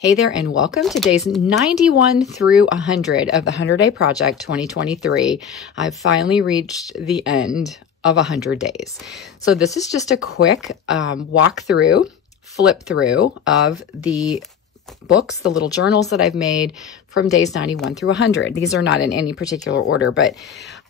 Hey there, and welcome to days 91 through 100 of the 100-Day Project 2023. I've finally reached the end of 100 days. So this is just a quick walkthrough, flip through of the books, the little journals that I've made from days 91 through 100. These are not in any particular order, but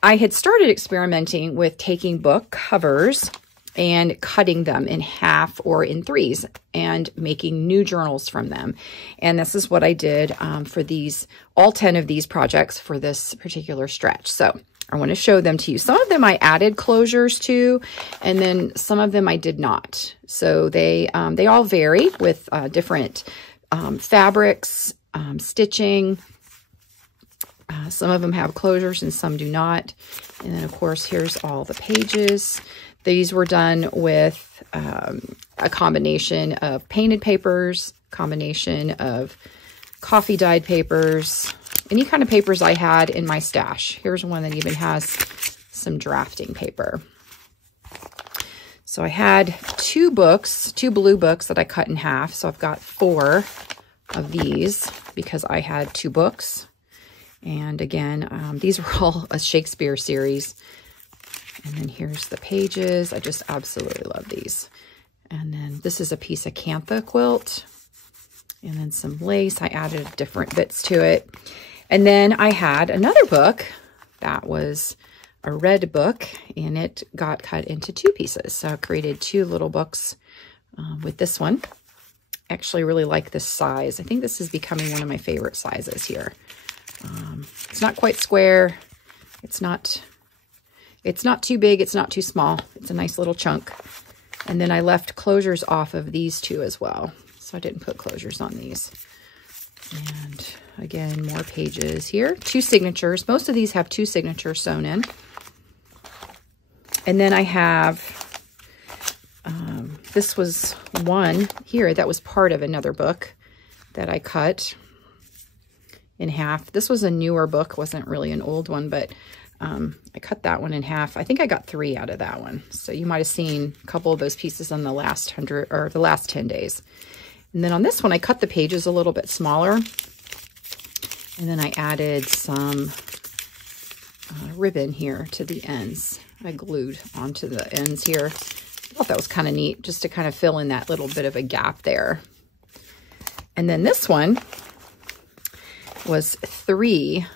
I had started experimenting with taking book covers and cutting them in half or in threes and making new journals from them. And this is what I did for these, all 10 of these projects for this particular stretch. So I want to show them to you. Some of them I added closures to, and then some of them I did not. So they all vary with different fabrics, stitching. Some of them have closures and some do not. And then of course, here's all the pages. These were done with a combination of painted papers, combination of coffee dyed papers, any kind of papers I had in my stash. Here's one that even has some drafting paper. So I had two blue books that I cut in half. So I've got 4 of these because I had 2 books. And again, these were all a Shakespeare series. And then here's the pages. I just absolutely love these. And then this is a piece of Cantha quilt. And then some lace. I added different bits to it. And then I had another book that was a red book, and it got cut into 2 pieces. So I created 2 little books with this one. I actually really like this size. I think this is becoming one of my favorite sizes here. It's not quite square. It's not too big. It's not too small. It's a nice little chunk. And then I left closures off of these 2 as well. So I didn't put closures on these. And again, more pages here. 2 signatures. Most of these have 2 signatures sewn in. And then I have, this was one here that was part of another book that I cut in half. This was a newer book, wasn't really an old one, but I cut that one in half. I think I got 3 out of that one. So you might have seen a couple of those pieces on the last 100 or the last 10 days. And then on this one, I cut the pages a little bit smaller. And then I added some ribbon here to the ends. I glued onto the ends here. I thought that was kind of neat just to kind of fill in that little bit of a gap there. And then this one was 3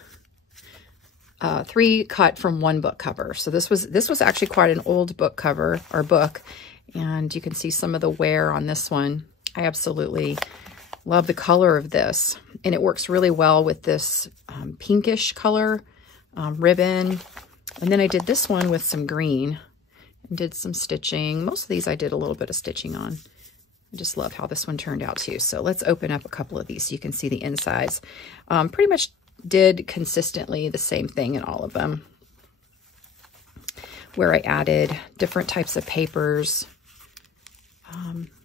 cut from 1 book cover. So this was actually quite an old book cover or book, and you can see some of the wear on this one. I absolutely love the color of this, and it works really well with this pinkish color ribbon. And then I did this one with some green and did some stitching. Most of these I did a little bit of stitching on. I just love how this one turned out too. So let's open up a couple of these so you can see the insides. Pretty much did consistently the same thing in all of them, where I added different types of papers,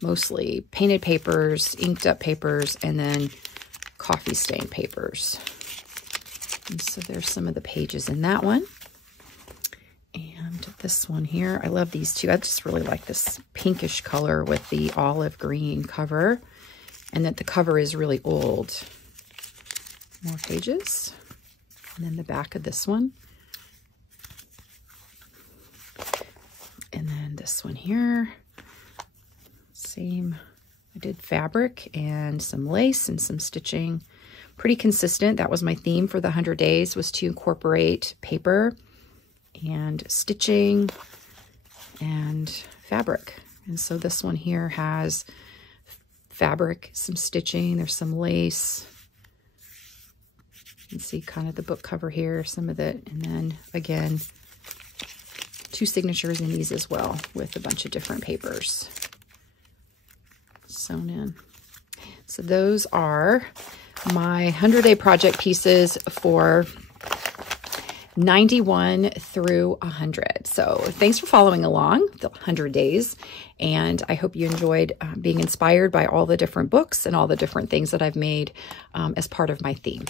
mostly painted papers, inked up papers, and then coffee stain papers. And so there's some of the pages in that one. And this one here, I love these 2. I just really like this pinkish color with the olive green cover, and that the cover is really old. More pages. And then the back of this one. And then this one here. Same. I did fabric and some lace and some stitching. Pretty consistent. That was my theme for the 100 days, was to incorporate paper and stitching and fabric. And so this one here has fabric, some stitching, there's some lace. You can see kind of the book cover here, some of it. And then again, 2 signatures in these as well with a bunch of different papers sewn in. So those are my 100-day project pieces for 91 through 100. So thanks for following along the 100 days. And I hope you enjoyed being inspired by all the different books and all the different things that I've made as part of my theme.